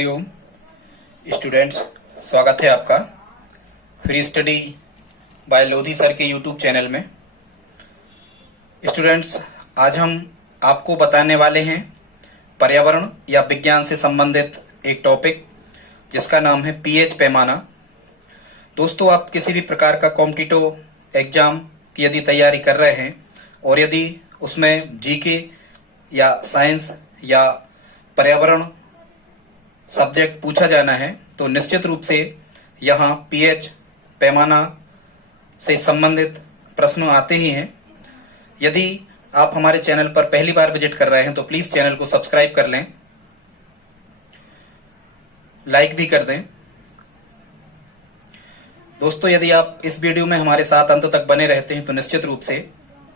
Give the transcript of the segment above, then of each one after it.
Hariom students, स्वागत है आपका free study bye Lodhi sir के यूट्यूब चैनल में। स्टूडेंट्स, आज हम आपको बताने वाले हैं पर्यावरण या विज्ञान से संबंधित एक टॉपिक जिसका नाम है पीएच पैमाना। दोस्तों, आप किसी भी प्रकार का कॉम्पिटिटिव एग्जाम की यदि तैयारी कर रहे हैं और यदि उसमें जीके या साइंस या पर्यावरण सब्जेक्ट पूछा जाना है तो निश्चित रूप से यहाँ पीएच पैमाना से संबंधित प्रश्न आते ही हैं। यदि आप हमारे चैनल पर पहली बार विजिट कर रहे हैं तो प्लीज चैनल को सब्सक्राइब कर लें, लाइक भी कर दें। दोस्तों, यदि आप इस वीडियो में हमारे साथ अंत तक बने रहते हैं तो निश्चित रूप से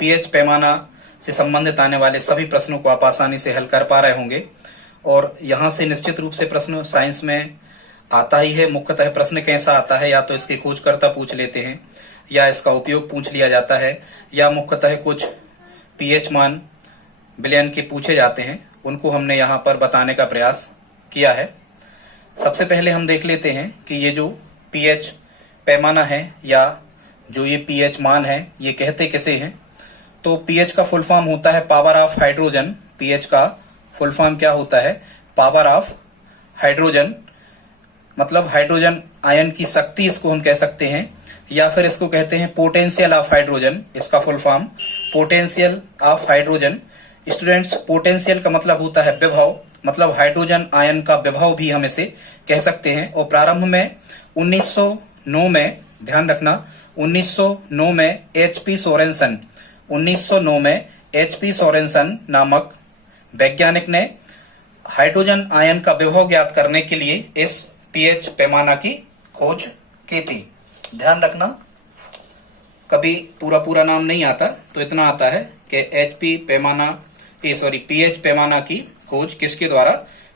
पीएच पैमाना से संबंधित आने वाले सभी प्रश्नों को आप आसानी से हल कर पा रहे होंगे। और यहां से निश्चित रूप से प्रश्न साइंस में आता ही है। मुख्यतः प्रश्न कैसा आता है, या तो इसके खोजकर्ता पूछ लेते हैं या इसका उपयोग पूछ लिया जाता है, या मुख्यतः कुछ पीएच मान बिलियन के पूछे जाते हैं, उनको हमने यहाँ पर बताने का प्रयास किया है। सबसे पहले हम देख लेते हैं कि ये जो पीएच पैमाना है या जो ये पीएच मान है ये कहते किसे हैं। तो पीएच का फुल फॉर्म होता है पावर ऑफ हाइड्रोजन। पीएच का फुल फॉर्म क्या होता है? पावर ऑफ हाइड्रोजन, मतलब हाइड्रोजन आयन की शक्ति इसको हम कह सकते हैं, या फिर इसको कहते हैं पोटेंशियल ऑफ हाइड्रोजन। इसका full form potential of hydrogen. Students, potential का मतलब होता है विभव, मतलब हाइड्रोजन आयन का विभव भी हम इसे कह सकते हैं। और प्रारंभ में 1909 में, ध्यान रखना, 1909 में एचपी सोरेनसन, 1909 में एचपी सोरेनसन नामक वैज्ञानिक ने हाइड्रोजन आयन का विभव ज्ञात करने के लिए इस पीएच पैमाना की खोज की थी। ध्यान रखना, कभी पूरा नाम नहीं आता, तो इतना आता है कि पीएच पैमाना की खोज किसके द्वारा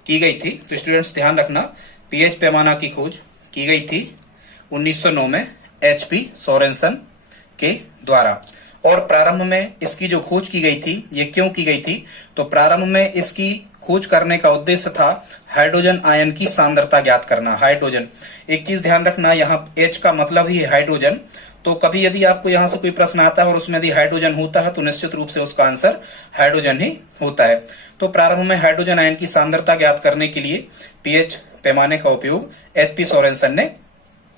की गई थी। तो स्टूडेंट्स ध्यान रखना, पीएच पैमाना की खोज की गई थी 1909 में एचपी सोरेनसन के द्वारा। और प्रारंभ में इसकी जो खोज की गई थी, ये क्यों की गई थी? तो प्रारंभ में इसकी खोज करने का उद्देश्य था हाइड्रोजन आयन की सांद्रता ज्ञात करना। हाइड्रोजन, एक चीज ध्यान रखना, यहाँ H का मतलब ही है हाइड्रोजन। तो कभी यदि आपको यहाँ से कोई प्रश्न आता है और उसमें यदि हाइड्रोजन होता है तो निश्चित रूप से उसका आंसर हाइड्रोजन ही होता है। तो प्रारंभ में हाइड्रोजन आयन की सांद्रता ज्ञात करने के लिए पीएच पैमाने का उपयोग एचपी सोरेनसन ने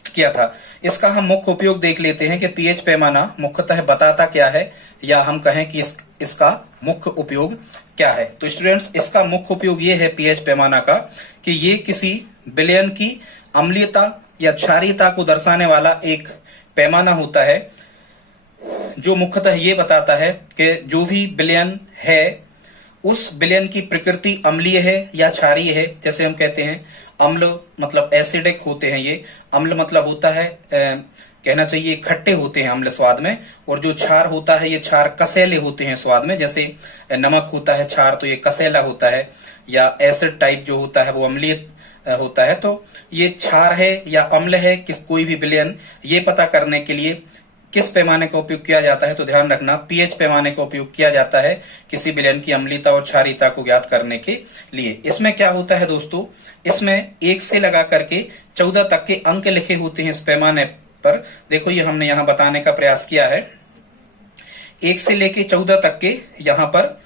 किया था। इसका हम मुख्य उपयोग देख लेते हैं कि पीएच पैमाना मुख्यतः बताता क्या है, या हम कहें कि इसका मुख्य उपयोग क्या है। तो स्टूडेंट्स, इसका मुख्य उपयोग ये है पीएच पैमाना का कि ये किसी विलयन की अम्लीयता या क्षारीयता को दर्शाने वाला एक पैमाना होता है, जो मुख्यतः ये बताता है कि जो भी विलयन है उस विलयन की प्रकृति अम्लीय है या क्षारीय है। जैसे हम कहते हैं अम्ल मतलब एसिडिक होते हैं, ये अम्ल मतलब होता है कहना चाहिए खट्टे होते हैं अम्ल स्वाद में, और जो क्षार होता है ये क्षार कसैले होते हैं स्वाद में। जैसे नमक होता है क्षार, तो ये कसैला होता है, या एसिड टाइप जो होता है वो अम्लीय होता है। तो ये क्षार है या अम्ल है कोई भी विलयन, ये पता करने के लिए किस पैमाने का उपयोग किया जाता है? तो ध्यान रखना, पीएच पैमाने का उपयोग किया जाता है किसी विलयन की अम्लीयता और क्षारीयता को ज्ञात करने के लिए। इसमें क्या होता है दोस्तों, इसमें 1 से लगा करके 14 तक के अंक लिखे होते हैं इस पैमाने पर। देखो, ये हमने यहाँ बताने का प्रयास किया है। 1 से लेके 14 तक के यहाँ पर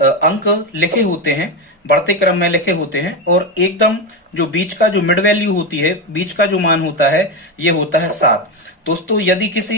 अंक लिखे होते हैं, बढ़ते क्रम में लिखे होते हैं, और एकदम जो बीच का जो मिड वैल्यू होती है, बीच का जो मान होता है, ये होता है 7। दोस्तों, यदि किसी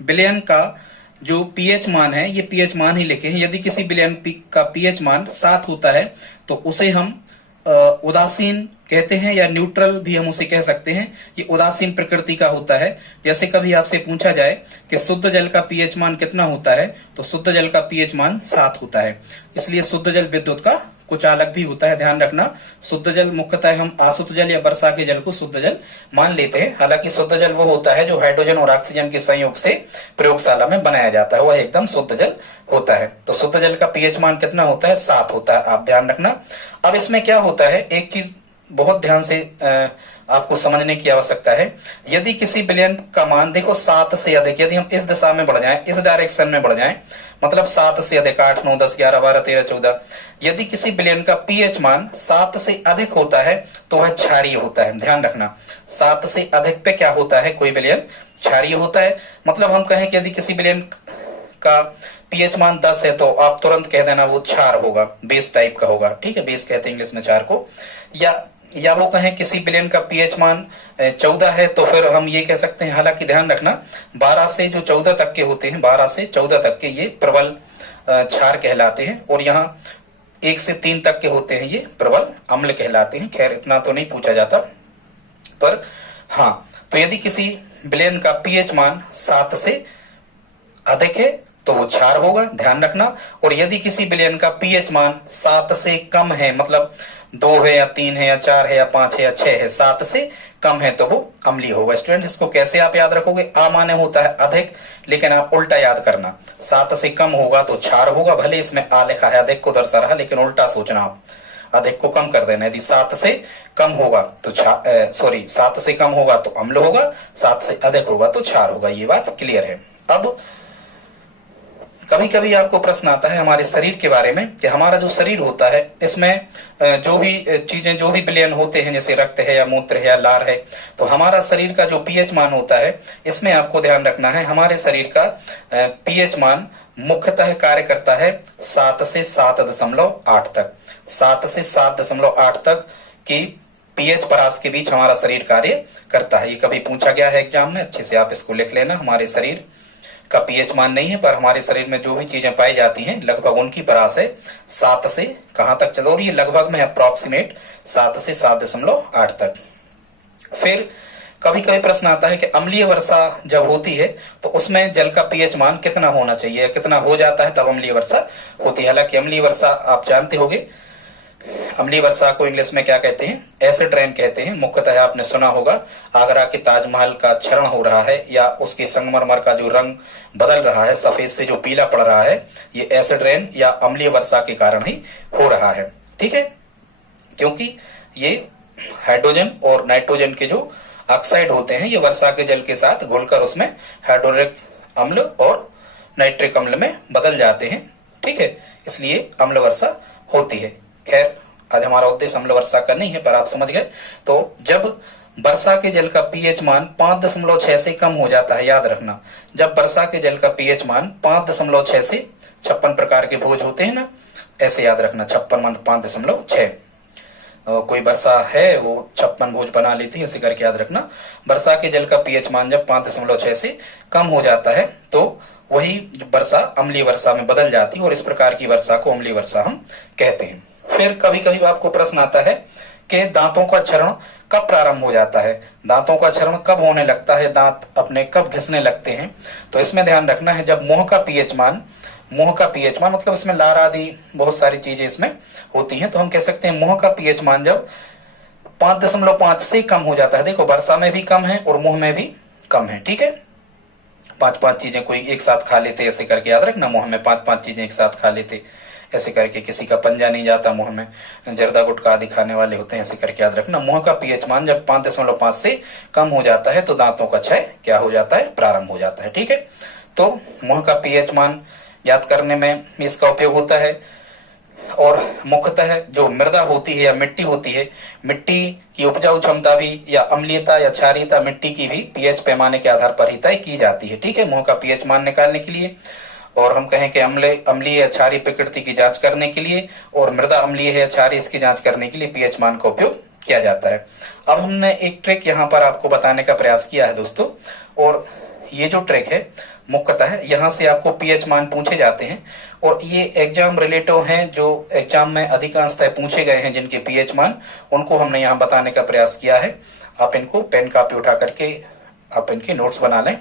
विलयन का जो पीएच मान है, ये पीएच मान ही लिखे हैं, यदि किसी विलयन का पीएच मान 7 होता है तो उसे हम उदासीन कहते हैं, या न्यूट्रल भी हम उसे कह सकते हैं। ये उदासीन प्रकृति का होता है। जैसे कभी आपसे पूछा जाए कि शुद्ध जल का पीएच मान कितना होता है, तो शुद्ध जल का पीएच मान 7 होता है। इसलिए शुद्ध जल विद्युत का कुछ अलग भी होता है। ध्यान रखना, शुद्ध जल मुख्यतः हम अशुद्ध जल या वर्षा के जल को शुद्ध जल मान लेते हैं। हालांकि शुद्ध जल वो होता है जो हाइड्रोजन और ऑक्सीजन के संयोग से प्रयोगशाला में बनाया जाता है, वह एकदम शुद्ध जल होता है। तो शुद्ध जल का पीएच मान कितना होता है? 7 होता है। आप ध्यान रखना। अब इसमें क्या होता है, एक चीज बहुत ध्यान से आपको समझने की आवश्यकता है। यदि किसी विलयन का मान देखो 7 से अधिक, यदि हम इस दिशा में बढ़ जाएं, इस डायरेक्शन में बढ़ जाएं, मतलब 7 से अधिक, 8, 9, 10, 11, 12, 13, 14, यदि किसी विलयन का पीएच मान 7 से अधिक होता है तो वह क्षारीय होता है। ध्यान रखना, 7 से अधिक पे क्या होता है, कोई विलयन क्षारीय होता है। मतलब हम कहें कि यदि किसी विलयन का पीएच मान 10 है तो आप तुरंत कह देना वो क्षार होगा, बेस टाइप का होगा। ठीक है, बेस कहते हैं इंग्लिश में क्षार को। या वो कहें किसी विलयन का पीएच मान 14 है तो फिर हम ये कह सकते हैं, हालांकि ध्यान रखना 12 से जो 14 तक के होते हैं, 12 से 14 तक के ये प्रबल क्षार कहलाते हैं, और यहाँ 1 से 3 तक के होते हैं ये प्रबल अम्ल कहलाते हैं। खैर इतना तो नहीं पूछा जाता, पर हाँ, तो यदि किसी विलयन का पीएच मान 7 से अधिक है तो वो क्षार होगा, ध्यान रखना। और यदि किसी विलयन का पीएच मान 7 से कम है, मतलब 2 है या 3 है या 4 है या 5 है या 6 है, 7 से कम है तो वो अम्लीय होगा। स्टूडेंट इसको कैसे आप याद रखोगे, आ माने होता है अधिक, लेकिन आप उल्टा याद करना, 7 से कम होगा तो क्षार होगा। भले इसमें आ लिखा है, अधिक को दर्शा रहा, लेकिन उल्टा सोचना आप, अधिक को कम कर देना। यदि 7 से कम होगा तो 7 से कम होगा तो अम्ल होगा, 7 से अधिक होगा तो क्षार होगा। ये बात क्लियर है। अब कभी कभी आपको प्रश्न आता है हमारे शरीर के बारे में कि हमारा जो शरीर होता है इसमें जो भी चीजें, जो भी विलयन होते हैं, जैसे रक्त है या मूत्र है या लार है, तो हमारा शरीर का जो पीएच मान होता है, इसमें आपको ध्यान रखना है हमारे शरीर का पीएच मान मुख्यतः कार्य करता है 7 से 7.8 तक। 7 से 7.8 तक की पीएच परास के बीच हमारा शरीर कार्य करता है। ये कभी पूछा गया है एग्जाम में, अच्छे से आप इसको लिख लेना। हमारे शरीर का पीएच मान नहीं है, पर हमारे शरीर में जो भी चीजें पाई जाती हैं लगभग उनकी परास है 7 से कहां तक चलो, और ये लगभग में अप्रोक्सीमेट 7 से 7.8 तक। फिर कभी कभी प्रश्न आता है कि अम्लीय वर्षा जब होती है तो उसमें जल का पीएच मान कितना होना चाहिए, कितना हो जाता है तब अम्लीय वर्षा होती है। हालांकि अम्लीय वर्षा आप जानते होंगे, अम्लीय वर्षा को इंग्लिश में क्या कहते हैं, एसिड रेन कहते हैं। मुख्यतः आपने सुना होगा आगरा के ताजमहल का क्षरण हो रहा है या उसके संगमरमर का जो रंग बदल रहा है, सफेद से जो पीला पड़ रहा है, ये एसिड रेन या अम्लीय वर्षा के कारण ही हो रहा है। ठीक है, क्योंकि ये हाइड्रोजन और नाइट्रोजन के जो ऑक्साइड होते हैं, ये वर्षा के जल के साथ घुलकर उसमें हाइड्रोक्लोरिक अम्ल और नाइट्रिक अम्ल में बदल जाते हैं। ठीक है, इसलिए अम्ल वर्षा होती है। खैर आज हमारा उद्देश्य अम्ल वर्षा का नहीं है, पर आप समझ गए। तो जब वर्षा के जल का पीएच मान 5.6 से कम हो जाता है, याद रखना, जब वर्षा के जल का पीएच मान 5.6 से 56 प्रकार के भोज होते हैं ना, ऐसे याद रखना, 56 मान 5.6। कोई वर्षा है वो 56 भोज बना लेती है, इसे करके याद रखना। वर्षा के जल का पीएच मान जब 5.6 से कम हो जाता है तो वही वर्षा अम्लीय वर्षा में बदल जाती है, और इस प्रकार की वर्षा को अम्लीय वर्षा हम कहते हैं। फिर कभी कभी आपको प्रश्न आता है कि दांतों का क्षरण कब प्रारंभ हो जाता है, दांतों का क्षरण कब होने लगता है, दांत अपने कब घिसने लगते हैं। तो इसमें ध्यान रखना है जब मुंह का पीएच मान मतलब इसमें लार आदि बहुत सारी चीजें इसमें होती हैं, तो हम कह सकते हैं मुंह का पीएच मान जब 5.5 से कम हो जाता है। देखो वर्षा में भी कम है और मुंह में भी कम है। ठीक है, 5 चीजें कोई एक साथ खा लेते, ऐसे करके याद रखना, मुंह में 5 चीजें एक साथ खा लेते, ऐसे करके किसी का पंजा नहीं जाता मुंह में, जर्दा गुटखा आदि खाने वाले होते हैं, ऐसे करके याद रखना। मुंह का पीएच मान जब 5.5 से कम हो जाता है तो दांतों का क्षय क्या हो जाता है, प्रारंभ हो जाता है। ठीक है, तो मुंह का पीएच मान याद करने में इसका उपयोग होता है। और मुख्यतः जो मृदा होती है या मिट्टी होती है, मिट्टी की उपजाऊ क्षमता भी या अम्लीयता या क्षारीयता मिट्टी की भी पीएच पैमाने के आधार पर ही तय की जाती है। ठीक है, मुंह का पीएच मान निकालने के लिए, और हम कहें कि अम्लीय या क्षारीय प्रकृति की जांच करने के लिए, और मृदा अम्लीय है या क्षारीय इसकी जांच करने के लिए पीएच मान का उपयोग किया जाता है। अब हमने एक ट्रिक यहाँ पर आपको बताने का प्रयास किया है दोस्तों, और ये जो ट्रिक है मुख्यतः यहाँ से आपको पीएच मान पूछे जाते हैं, और ये एग्जाम रिलेटिव हैं जो एग्जाम में अधिकांशतः पूछे गए हैं, जिनके पीएच मान उनको हमने यहाँ बताने का प्रयास किया है। आप इनको पेन कापी उठा करके आप इनके नोट्स बना लें।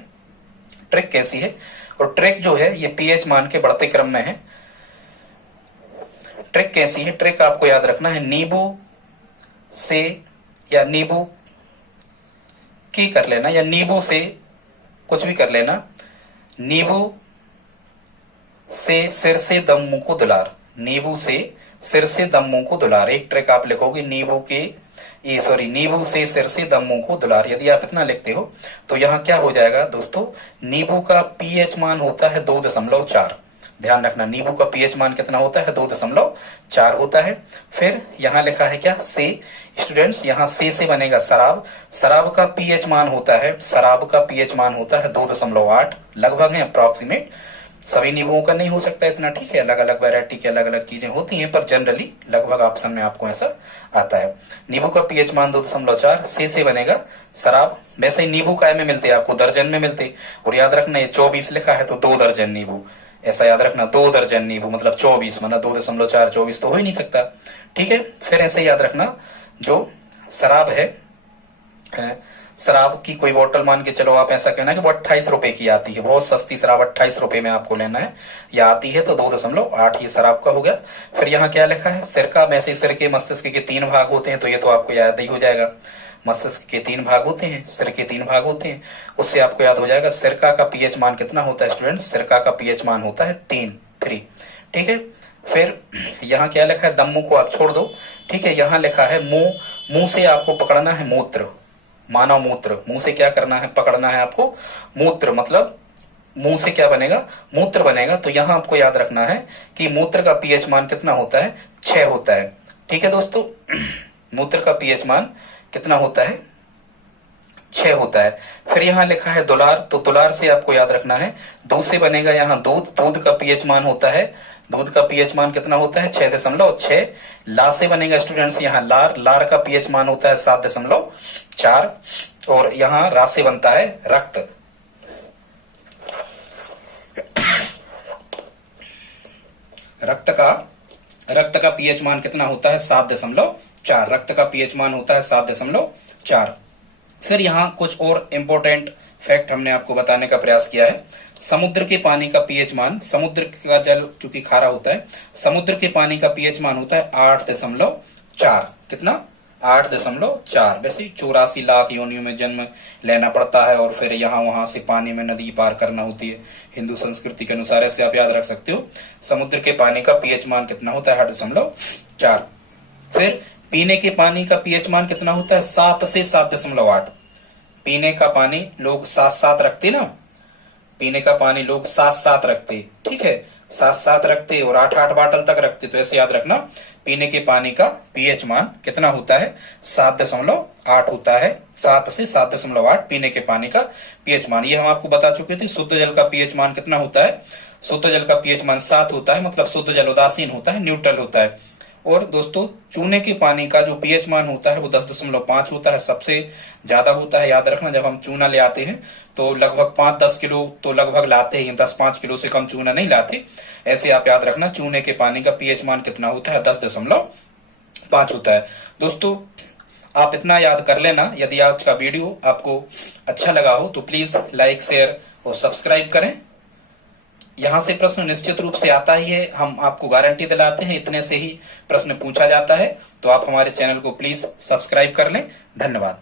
ट्रिक कैसी है, और ट्रिक जो है ये पीएच मान के बढ़ते क्रम में है। ट्रिक कैसी है, ट्रिक आपको याद रखना है, नींबू से या नींबू की कर लेना, या नींबू से कुछ भी कर लेना, नींबू से सिर से दम मुंह को दुलार, नींबू से सिर से दम मुंह को दुलार। एक ट्रिक आप लिखोगे, नींबू के नींबू से सिर से दम मुंह को दुलार। यदि आप इतना लिखते हो तो यहाँ क्या हो जाएगा दोस्तों, नींबू का पीएच मान होता है 2.4। ध्यान रखना, नींबू का पीएच मान कितना होता है, 2.4 होता है। फिर यहाँ लिखा है क्या, से। स्टूडेंट्स यहाँ से बनेगा शराब। शराब का पीएच मान होता है, शराब का पीएच मान होता है 2.8, लगभग है, अप्रोक्सीमेट। सभी नींबुओं का नहीं हो सकता इतना, ठीक है, अलग अलग वैरायटी की अलग अलग चीजें होती हैं, पर जनरली लगभग ऑप्शन में आपको ऐसा आता है। नींबू का पीएच मान 2.4, से बनेगा शराब। वैसे ही नींबू काय में मिलते हैं आपको, दर्जन में मिलते। और याद रखना ये 24 लिखा है तो 2 दर्जन नींबू, ऐसा याद रखना, 2 दर्जन नींबू मतलब 24, मतलब 2.4 24 तो हो ही नहीं सकता, ठीक है। फिर ऐसे याद रखना, जो शराब है, शराब की कोई बोतल मान के चलो आप ऐसा कहना कि वो 28 रुपए की आती है, बहुत सस्ती शराब 28 रुपए में आपको लेना है, या आती है तो 2.8 ये शराब का हो गया। फिर यहाँ क्या लिखा है, सिरका। वैसे सिर के मस्तिष्क के 3 भाग होते हैं, तो ये तो आपको याद ही हो जाएगा, मस्तिष्क के 3 भाग होते हैं, सिर के 3 भाग होते हैं, उससे आपको याद हो जाएगा। सिरका का पीएच मान कितना होता है स्टूडेंट, सिरका का पीएच मान होता है 3, ठीक है। फिर यहाँ क्या लिखा है, दम मुंह को आप छोड़ दो, ठीक है। यहाँ लिखा है मुंह, मुंह से आपको पकड़ना है मूत्र, मानव मूत्र। मुंह से क्या करना है, पकड़ना है आपको मूत्र, मतलब मुंह से क्या बनेगा, मूत्र बनेगा। तो यहाँ आपको याद रखना है कि मूत्र का पीएच मान कितना होता है, 6 होता है, ठीक है दोस्तों। मूत्र का पीएच मान कितना होता है, 6 होता है। फिर यहाँ लिखा है दुलार, तो दुलार से आपको याद रखना है, दूध से बनेगा यहाँ दूध। दूध का पीएच मान होता है, दूध का पीएच मान कितना होता है, 6.6। ला से बनेगा स्टूडेंट्स यहाँ लार, लार का पीएच मान होता है 7.4। और यहाँ रा से बनता है रक्त। रक्त का पीएच मान कितना होता है, 7.4। रक्त का पीएच मान होता है 7.4। फिर यहाँ कुछ और इंपॉर्टेंट फैक्ट हमने आपको बताने का प्रयास किया है। समुद्र के पानी का पीएच मान, समुद्र का जल चूंकि खारा होता है, समुद्र के पानी का पीएच मान होता है 8.4। कितना, 8.4। वैसे 84 लाख योनियों में जन्म लेना पड़ता है और फिर यहाँ वहां से पानी में नदी पार करना होती है हिंदू संस्कृति के अनुसार, ऐसे आप याद रख सकते हो। समुद्र के पानी का पीएच मान कितना होता है, 8.4। फिर पीने के पानी का पीएच मान कितना होता है, 7 से 7.8। पीने का पानी लोग 7 रखते ना, पीने का पानी लोग 7 रखते, ठीक है, 7 रखते और 8 बाटल तक रखते। तो ऐसे याद रखना, पीने के पानी का पीएच मान कितना होता है, 7.8 होता है। 7 से 7.8 पीने के पानी का पीएच मान। ये हम आपको बता चुके थे। शुद्ध जल का पीएच मान कितना होता है, शुद्ध जल का पीएच मान 7 होता है, मतलब शुद्ध जल उदासीन होता है, न्यूट्रल होता है। और दोस्तों चूने के पानी का जो पीएच मान होता है वो 10.5 होता है, सबसे ज्यादा होता है। याद रखना, जब हम चूना ले आते हैं तो लगभग 5-10 किलो तो लगभग लाते हैं, 10-5 किलो से कम चूना नहीं लाते। ऐसे आप याद रखना, चूने के पानी का पीएच मान कितना होता है, 10.5 होता है। दोस्तों आप इतना याद कर लेना। यदि आज का वीडियो आपको अच्छा लगा हो तो प्लीज लाइक, शेयर और सब्सक्राइब करें। यहां से प्रश्न निश्चित रूप से आता ही है, हम आपको गारंटी दिलाते हैं, इतने से ही प्रश्न पूछा जाता है। तो आप हमारे चैनल को प्लीज सब्सक्राइब कर लें। धन्यवाद।